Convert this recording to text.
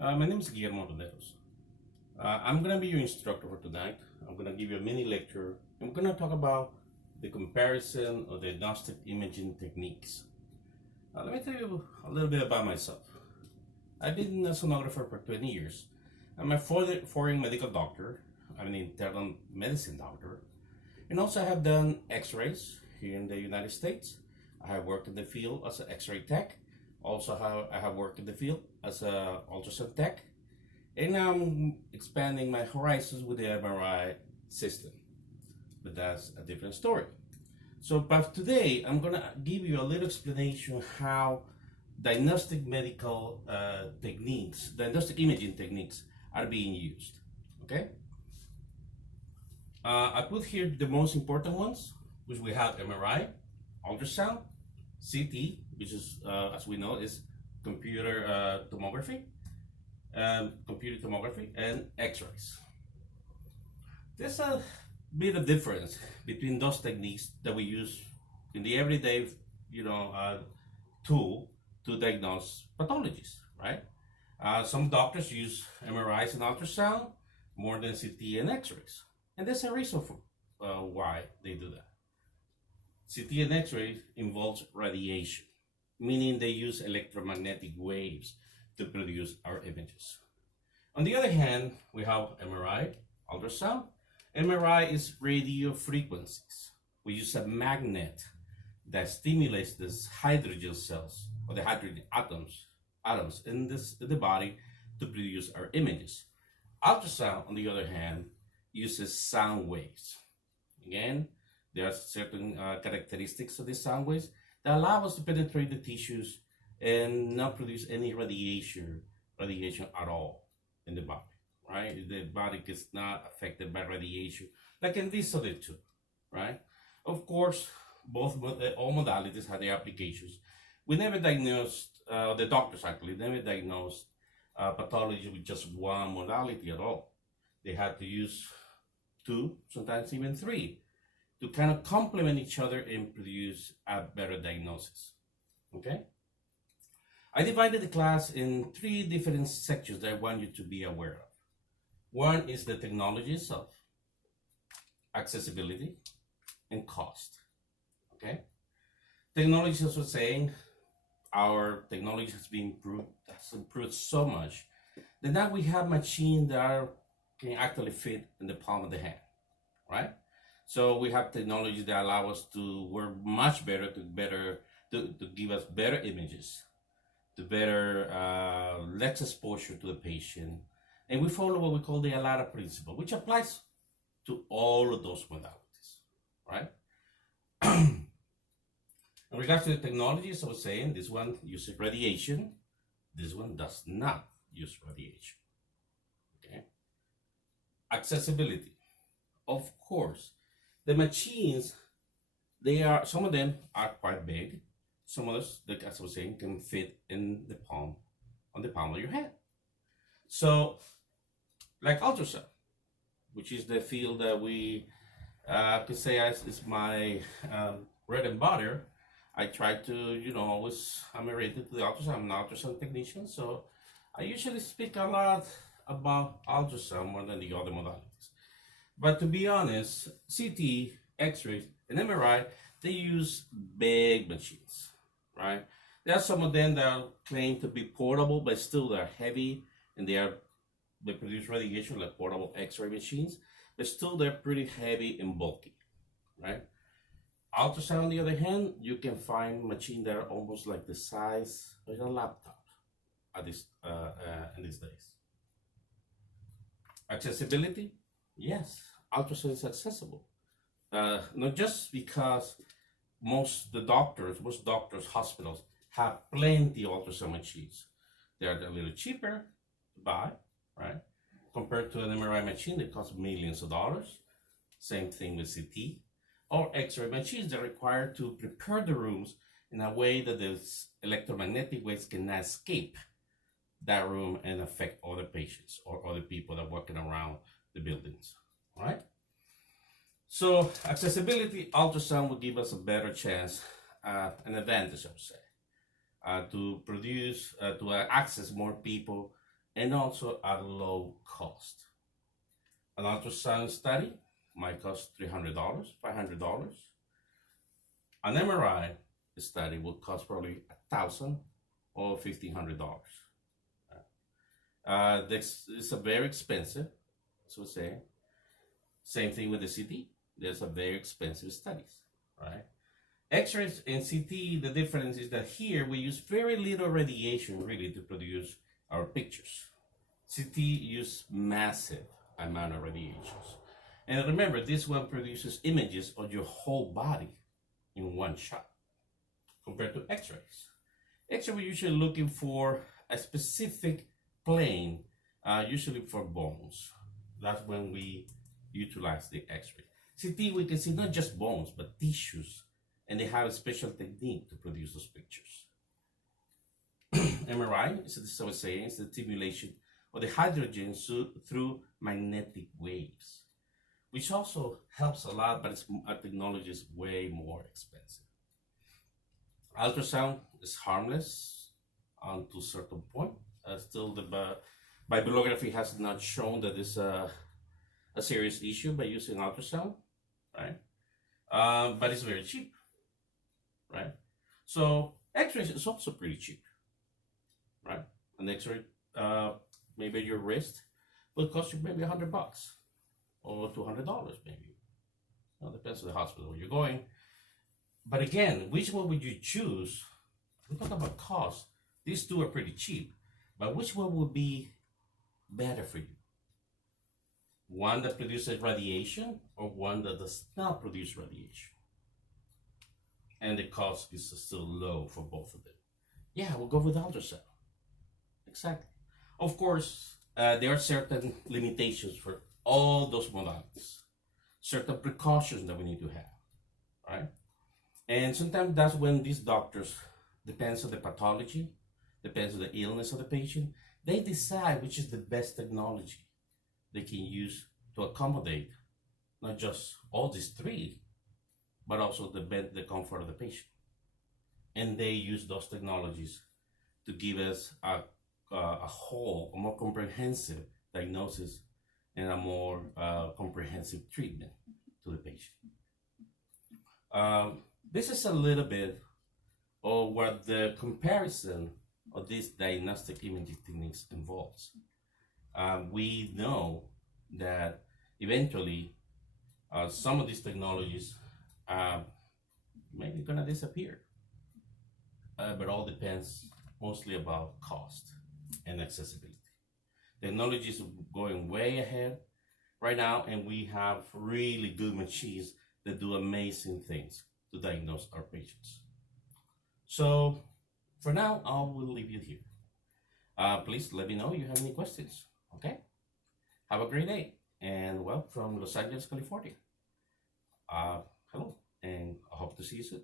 My name is Guillermo Roderos. I'm going to be your instructor for tonight. I'm going to give you a mini lecture. I'm going to talk about the comparison of diagnostic imaging techniques. Let me tell you a little bit about myself. I've been a sonographer for 20 years. I'm a foreign medical doctor. I'm an internal medicine doctor. And also I have done x-rays here in the United States. I have worked in the field as an x-ray tech. Also, I have worked in the field as an ultrasound tech. And now I'm expanding my horizons with the MRI system. But that's a different story. So, but today I'm going to give you a little explanation of how diagnostic medical techniques, diagnostic imaging techniques are being used. Okay? I put here the most important ones, which we have MRI, ultrasound, CT, which is, as we know, is computer tomography, and X-rays. There's a bit of difference between those techniques that we use in the everyday, tool to diagnose pathologies, right? Some doctors use MRIs and ultrasound more than CT and X-rays, and there's a reason for why they do that. CT and X-ray involves radiation, meaning they use electromagnetic waves to produce our images. On the other hand, we have MRI, ultrasound. MRI is radio frequencies. We use a magnet that stimulates these hydrogen cells, or the hydrogen atoms in the body to produce our images. Ultrasound, on the other hand, uses sound waves. Again, there are certain characteristics of these sound waves that allow us to penetrate the tissues and not produce any radiation at all in the body, right? The body is not affected by radiation, like in this other two, right? Of course, all modalities have their applications. We never diagnosed, the doctors actually never diagnosed pathology with just one modality at all. They had to use two, sometimes even three, to kind of complement each other and produce a better diagnosis. Okay? I divided the class in three different sections that I want you to be aware of. One is the technology itself, accessibility, and cost. Okay? Technology, as I was saying, our technology has improved so much that now we have machines that can actually fit in the palm of the hand, right? So we have technology that allow us to work much better to give us better images, to better less exposure to the patient. And we follow what we call the ALARA principle, which applies to all of those modalities, right? In regards to the technology, as I was saying, this one uses radiation. This one does not use radiation, okay? Accessibility, of course. The machines, some of them are quite big. Some of us, like as I was saying, can fit on the palm of your hand. So, like ultrasound, which is the field that we could say is my bread and butter. I try to, always, I'm related to the ultrasound. I'm an ultrasound technician, so I usually speak a lot about ultrasound more than the other modalities. But to be honest, CT, X-rays, and MRI, they use big machines, right? There are some of them that claim to be portable, but still they're heavy, and they produce radiation like portable X-ray machines, but still they're pretty heavy and bulky, right? Ultrasound, on the other hand, you can find machines that are almost like the size of a laptop in these days. Accessibility, yes, ultrasound is accessible. Not just because most doctors, hospitals have plenty of ultrasound machines. They're a little cheaper to buy, right? Compared to an MRI machine that costs millions of dollars. Same thing with CT or X-ray machines that require to prepare the rooms in a way that the electromagnetic waves cannot escape that room and affect other patients or other people that are walking around the buildings, right? So accessibility, ultrasound will give us a better chance, an advantage, I would say, to access more people and also at low cost. An ultrasound study might cost $300, $500. An MRI study will cost probably $1,000 or $1,500. This is a very expensive, so say. Same thing with the CT. There's a very expensive studies, right? X-rays and CT, the difference is that here we use very little radiation really to produce our pictures. CT use massive amount of radiations. And remember, this one produces images of your whole body in one shot compared to X-rays. X-ray, we're usually looking for a specific plane, usually for bones. That's when we utilize the X-ray. CT, we can see not just bones, but tissues, and they have a special technique to produce those pictures. MRI, as I was saying, is the stimulation of the hydrogen through magnetic waves, which also helps a lot, but our technology is way more expensive. Ultrasound is harmless to a certain point. Still, the bibliography has not shown that it's a serious issue by using ultrasound, right? But it's very cheap, right? So X-ray is also pretty cheap, right? An X-ray, maybe your wrist, will cost you maybe $100 or $200 maybe. Well, depends on the hospital where you're going. But again, which one would you choose? We talk about cost. These two are pretty cheap, but which one would be better for you? One that produces radiation or one that does not produce radiation? And the cost is still low for both of them. Yeah, we'll go with ultrasound. Exactly. Of course, there are certain limitations for all those modalities, certain precautions that we need to have, right? And sometimes that's when these doctors, depends on the pathology, depends on the illness of the patient, they decide which is the best technology they can use to accommodate not just all these three, but also the comfort of the patient. And they use those technologies to give us a whole, a more comprehensive diagnosis and a more comprehensive treatment to the patient. This is a little bit of what the comparison of these diagnostic imaging techniques involves. We know that eventually some of these technologies maybe gonna disappear, but all depends mostly about cost and accessibility. Technology is going way ahead right now, and we have really good machines that do amazing things to diagnose our patients. So for now, I will leave you here. Please let me know if you have any questions, okay? Have a great day, and well, from Los Angeles, California. Hello, and I hope to see you soon.